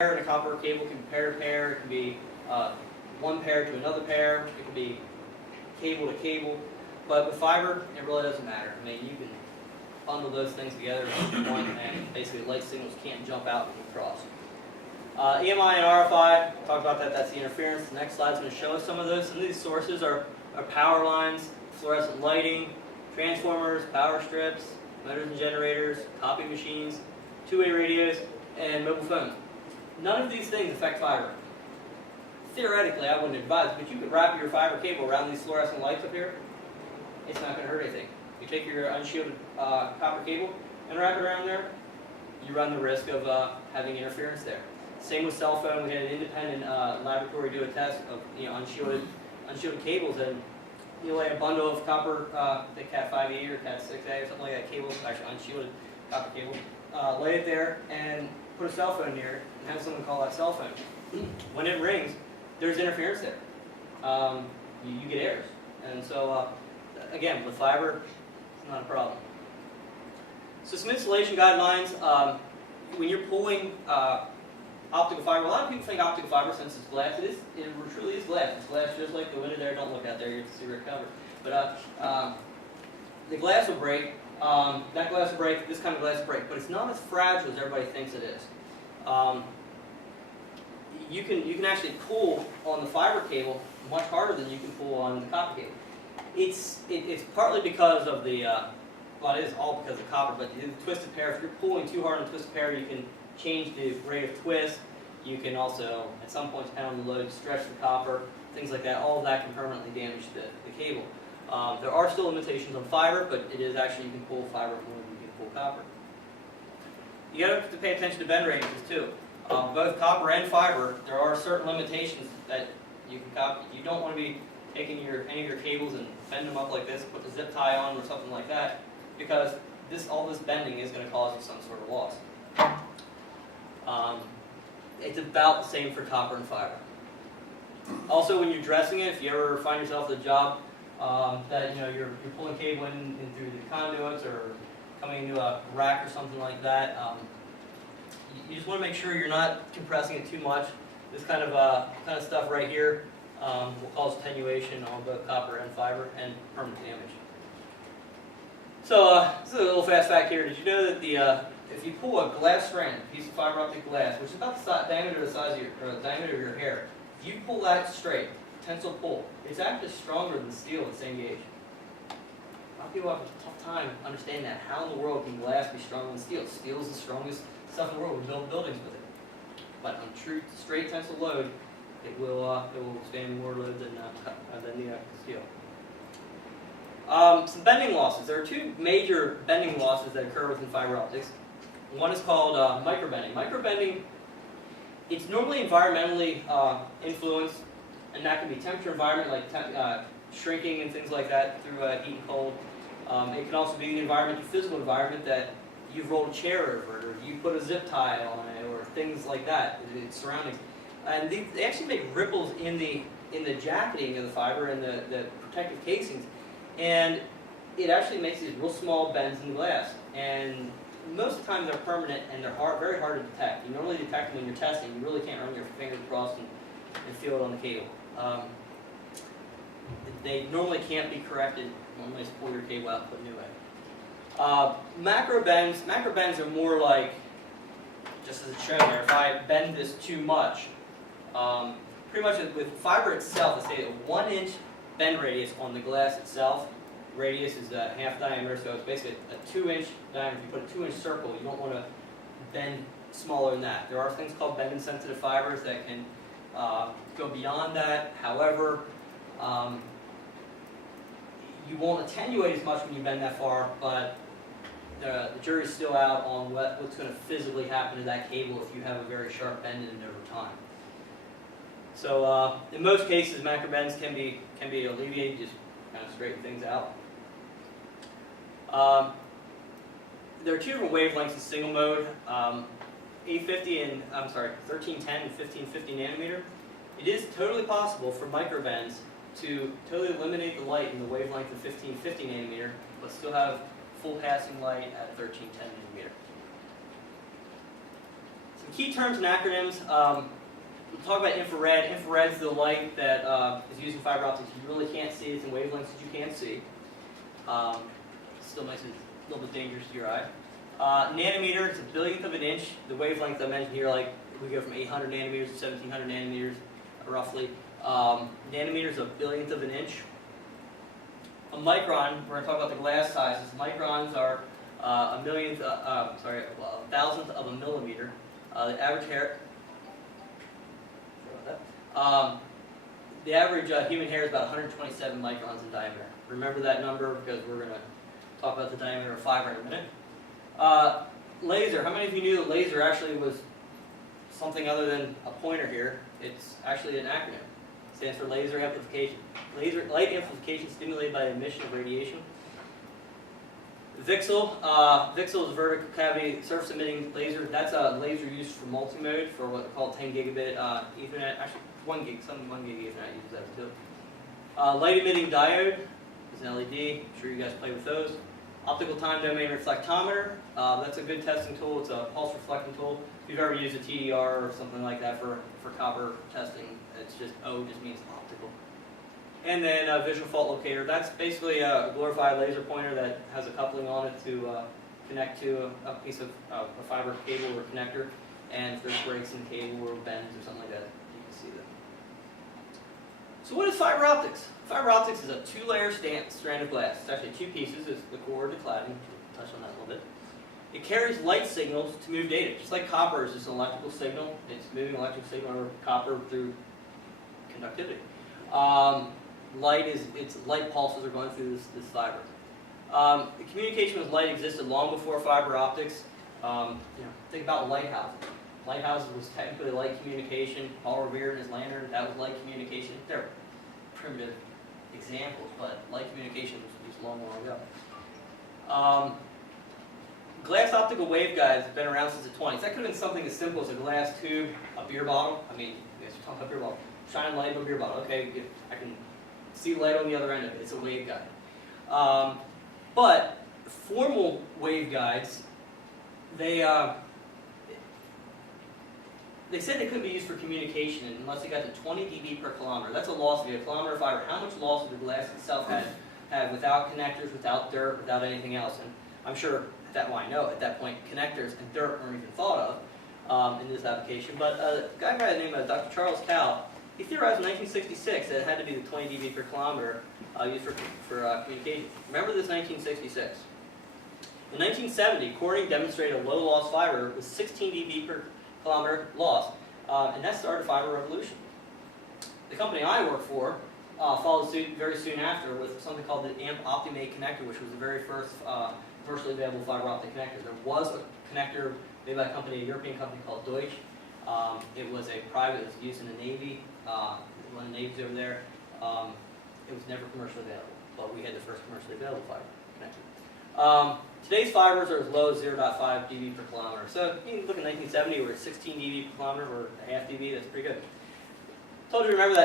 pair and a copper cable can be pair to pair. It can be one pair to another pair. It can be cable to cable. But with fiber, it really doesn't matter. I mean, you can bundle those things together into one, and basically light signals can't jump out and cross. EMI and RFI, we'll talk about that. That's the interference. The next slide's going to show us some of those. Some of these sources are power lines, fluorescent lighting, transformers, power strips, motors and generators, copy machines, two-way radios, and mobile phones. None of these things affect fiber. Theoretically, I wouldn't advise, but you could wrap your fiber cable around these fluorescent lights up here. It's not going to hurt anything. You take your unshielded copper cable and wrap it around there, you run the risk of having interference there. Same with cell phone. We had an independent laboratory do a test of unshielded cables, and you lay a bundle of copper, the Cat 5e or Cat 6a or something like that cable, actually unshielded copper cable, lay it there and put a cell phone near it and have someone call that cell phone. When it rings, there's interference there. You get errors, and so again, with fiber, it's not a problem. So some installation guidelines. When you're pulling optical fiber, a lot of people think optical fiber, since it's glass, it truly is glass. It's glass just like the window there. Don't look out there, you have to see where it covered. But the glass will break. That glass will break, this kind of glass will break, but it's not as fragile as everybody thinks it is. You can actually pull on the fiber cable much harder than you can pull on the copper cable. It's partly because of the, well, it is all because of copper, but the twisted pair, if you're pulling too hard on the twisted pair, you can change the rate of twist. You can also, at some point, depending on the load, stretch the copper, things like that. All of that can permanently damage the cable. There are still limitations on fiber, but it is actually, you can pull fiber more than you can pull copper. You got to pay attention to bend radiuses too. Both copper and fiber, there are certain limitations that you can copy. You don't want to be taking any of your cables and bend them up like this, put the zip tie on or something like that, because all this bending is going to cause you some sort of loss. It's about the same for copper and fiber. Also, when you're dressing it, if you ever find yourself at a job that you're pulling cable in through the conduits or coming into a rack or something like that, you just want to make sure you're not compressing it too much. This kind of stuff right here will cause attenuation on both copper and fiber and permanent damage. So this is a little fast fact here. Did you know that if you pull a glass strand, a piece of fiber optic glass, which is about the diameter of your hair, if you pull that straight, tensile pull, it's actually stronger than steel at the same gauge. A lot of people have a tough time understanding that. How in the world can glass be stronger than steel? Steel is the strongest stuff in the world. We build buildings with it. But on true straight tensile load, it will withstand more load than the steel. Some bending losses. There are two major bending losses that occur within fiber optics. One is called microbending. Microbending, it's normally environmentally influenced, and that can be temperature environment, like shrinking and things like that through heat and cold. It can also be the environment, the physical environment, that you've rolled a chair over it, or you put a zip tie on it, or things like that, its surroundings. And they actually make ripples in the jacketing of the fiber and the protective casings, and it actually makes these real small bends in the glass. And most of the time they're permanent and they're very hard to detect. You normally detect them when you're testing. You really can't run your fingers across and feel it on the cable. They normally can't be corrected. Normally just pull your cable out and put a new in. Macro bends are more like, just as it's shown there, if I bend this too much, pretty much with fiber itself, let's say a 1-inch bend radius on the glass itself. Radius is half diameter, so it's basically a 2-inch diameter. If you put a 2-inch circle, you don't want to bend smaller than that. There are things called bend-insensitive fibers that can go beyond that. However, you won't attenuate as much when you bend that far, but the jury's still out on what's going to physically happen to that cable if you have a very sharp bend in it over time. So in most cases, macro bends can be alleviated, just kind of straighten things out. There are two different wavelengths in single mode, 1310 and 1550 nanometer. It is totally possible for microbends to totally eliminate the light in the wavelength of 1550 nanometer, but still have full passing light at 1310 nanometer. Some key terms and acronyms. We'll talk about infrared. Infrared is the light that is used in fiber optics. You really can't see. It's in wavelengths that you can't see. Still makes it a little bit dangerous to your eye. Nanometer is a billionth of an inch. The wavelength I mentioned here, like we go from 800 nanometers to 1700 nanometers, roughly. Nanometer is a billionth of an inch. A micron, we're going to talk about the glass sizes. Microns are a thousandth of a millimeter. The average hair, human hair is about 127 microns in diameter. Remember that number because we're going to talk about the diameter of fiber in a minute. Laser. How many of you knew that laser actually was something other than a pointer here? It's actually an acronym. It stands for laser amplification. Light amplification stimulated by the emission of radiation. VCSEL. VCSEL is a vertical cavity surface emitting laser. That's a laser used for multimode for what they call 10 gigabit Ethernet. Actually, 1 gig. Some 1 gig Ethernet uses that too. Light emitting diode is an LED. I'm sure you guys play with those. Optical time domain reflectometer. That's a good testing tool. It's a pulse reflecting tool. If you've ever used a TDR or something like that for copper testing, it's just O just means optical. And then visual fault locator. That's basically a glorified laser pointer that has a coupling on it to connect to a piece of a fiber cable or connector. And if there's breaks in the cable or bends or something like that, you can see that. So what is fiber optics? Fiber optics is a two-layer strand of glass. It's actually two pieces. It's the core and the cladding. We'll touch on that a little bit. It carries light signals to move data. Just like copper is just an electrical signal. It's moving electrical signal over copper through conductivity. Light pulses are going through this fiber. The communication with light existed long before fiber optics. Think about lighthouses. Lighthouses was technically light communication. Paul Revere and his lantern, that was light communication. They're primitive examples, but light communication was long, long ago. Glass optical waveguides have been around since the 20s. That could have been something as simple as a glass tube, a beer bottle. I mean, you guys are talking about beer bottle. Shine light on a beer bottle. Okay, I can see light on the other end of it. It's a waveguide. But formal waveguides, they said they couldn't be used for communication unless they got to 20 dB per kilometer. That's a loss of a kilometer of fiber. How much loss would the glass itself have without connectors, without dirt, without anything else? And I'm sure at that point connectors and dirt weren't even thought of in this application. But a guy by the name of Dr. Charles Cowell, he theorized in 1966 that it had to be the 20 dB per kilometer used for communication. Remember this 1966. In 1970, Corning demonstrated a low-loss fiber with 16 dB per kilometer loss, and that started the fiber revolution. The company I work for followed suit very soon after with something called the AMP Optimate connector, which was the very first commercially available fiber optic connector. There was a connector made by a European company called Deutsch. It was a private, it was used in the Navy, one of the Navies over there. It was never commercially available, but we had the first commercially available fiber connector. Today's fibers are as low as 0.5 dB per kilometer. So you can look at 1970, we're at 16 dB per kilometer, or a half dB, that's pretty good. Told you to remember that.